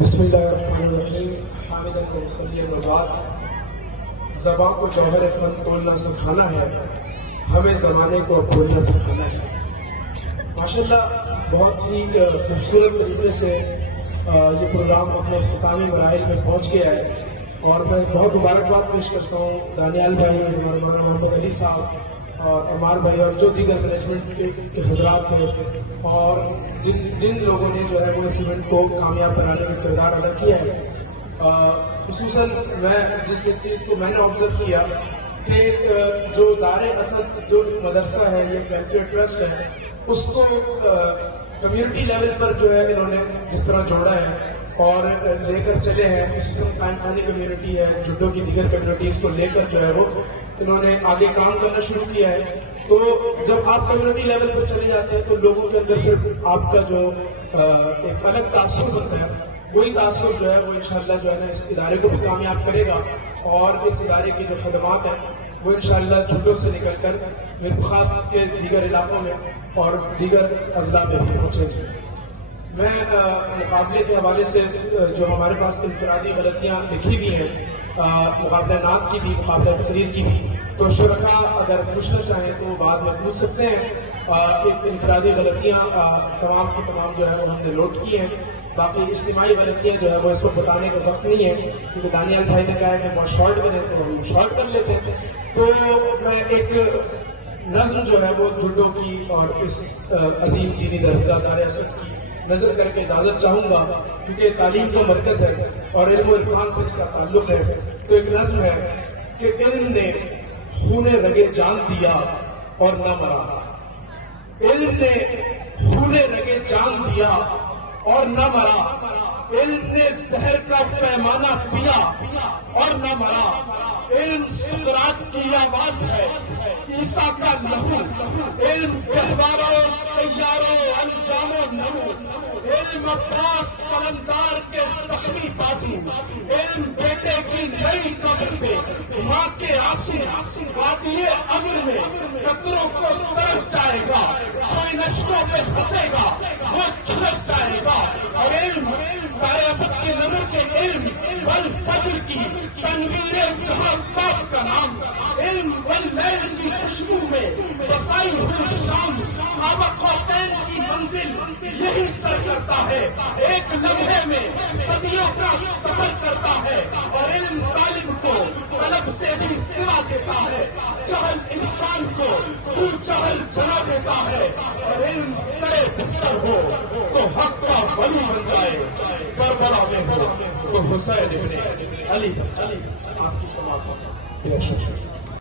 بسم اللہ الرحمن الرحیم حامداً و مصلیاً و بعد. زبان کو جوہر فن تولنا سکھانا ہے، ہمیں زمانے کو بولنا سکھانا ہے. ماشاءاللہ بہت ہی خوبصورت طریقے سے یہ پروگرام اپنے اختتامی مراحل میں پہنچ گیا ہے، اور میں بہت مبارکباد پیش کرتا ہوں دانیال بھائی، ہمارے مولانا محمد علی صاحب اور عمار بھائی اور جو دیگر مینجمنٹ کے حضرات تھے، اور جن لوگوں نے جو ہے وہ اس ایونٹ کو کامیاب بنانے میں کردار ادا کیا ہے. خصوصاً میں جس چیز کو میں نے آبزرو کیا کہ جو دار اصل جو مدرسہ ہے، یہ ویلفیئر ٹرسٹ ہے، اس کو کمیونٹی لیول پر جو ہے انہوں نے جس طرح جوڑا ہے اور لے کر چلے ہیں. خصوصاً خانی کمیونٹی ہے، جڈو کی دیگر کمیونٹیز کو لے کر جو ہے وہ انہوں نے آگے کام کرنا شروع کیا ہے. تو جب آپ کمیونٹی لیول پر چلے جاتے ہیں تو لوگوں کے اندر پھر آپ کا جو ایک الگ تاثر ہوتا ہے، وہی تاثر جو ہے وہ انشاءاللہ جو ہے نا اس ادارے کو بھی کامیاب کرے گا، اور اس ادارے کی جو خدمات ہیں وہ انشاءاللہ جھوٹوں سے نکل کر میرے خاص کے دیگر علاقوں میں اور دیگر اضلاع میں بھی پہنچے گی. میں مقابلے کے حوالے سے جو ہمارے پاس انفرادی غلطیاں لکھی ہوئی ہیں، مقابلہ نعت کی بھی، مقابلہ تقریر کی بھی، تو شرکاء اگر پوچھنا چاہیں تو بعد میں پوچھ سکتے ہیں. انفرادی غلطیاں تمام کی تمام جو ہے وہ ہم نے نوٹ کی ہیں. باقی اجتماعی غلطیاں جو ہے وہ اس وقت بتانے کا وقت نہیں ہے، کیونکہ دانیال بھائی نے کہا ہے کہ بہت شارٹ کریں تو ہم شارٹ کر لیتے ہیں. تو میں ایک نظم جو ہے وہ جڈو کی اور اس عظیم دینی درسگاہ دار اصل کی نظر کر کے اجازت چاہوں گا، کیونکہ تعلیم کا مرکز ہے اور علم و عرفان سے اس کا تعلق ہے. تو ایک نظم ہے کہ علم نے خون رگے جان دیا اور نہ مرا، علم نے خون رگے جان دیا اور نہ مرا، علم نے زہر کا پیمانہ پیا اور نہ مرا، علم سکرات کی آواز ہے، عیسیٰ کا لہو، علم گہواروں سیاروں انجاموں نمو، علم عباس سلندار کے زخمی بازو، علم بیٹے کی نئی قبر پہ ماں کے آنسو، وادی امر میں قطروں کو ترس جائے گا، جو ان اشکوں پہ ہنسے گا وہ جھلس جائے گا. اور علم دار اسد کی نظر کے علم والفجر کی تنویر جہاں خواب کا نام، علم واللیل کی خوشبو میں بسائی حسن شام، آبا قوسین کی منزل یہی سر کرتا ہے، ایک لمحے میں صدیوں کا سفر کرتا ہے. اور علم طالب کو طلب سے بھی سوا دیتا ہے، جہل انسان کو جہل جلا دیتا ہے. اور علم سرے بستر ہو تو حق کا ولی بن جائے، کربلا میں ہو تو حسین ابن علی. آپ کی سماعت بے شک.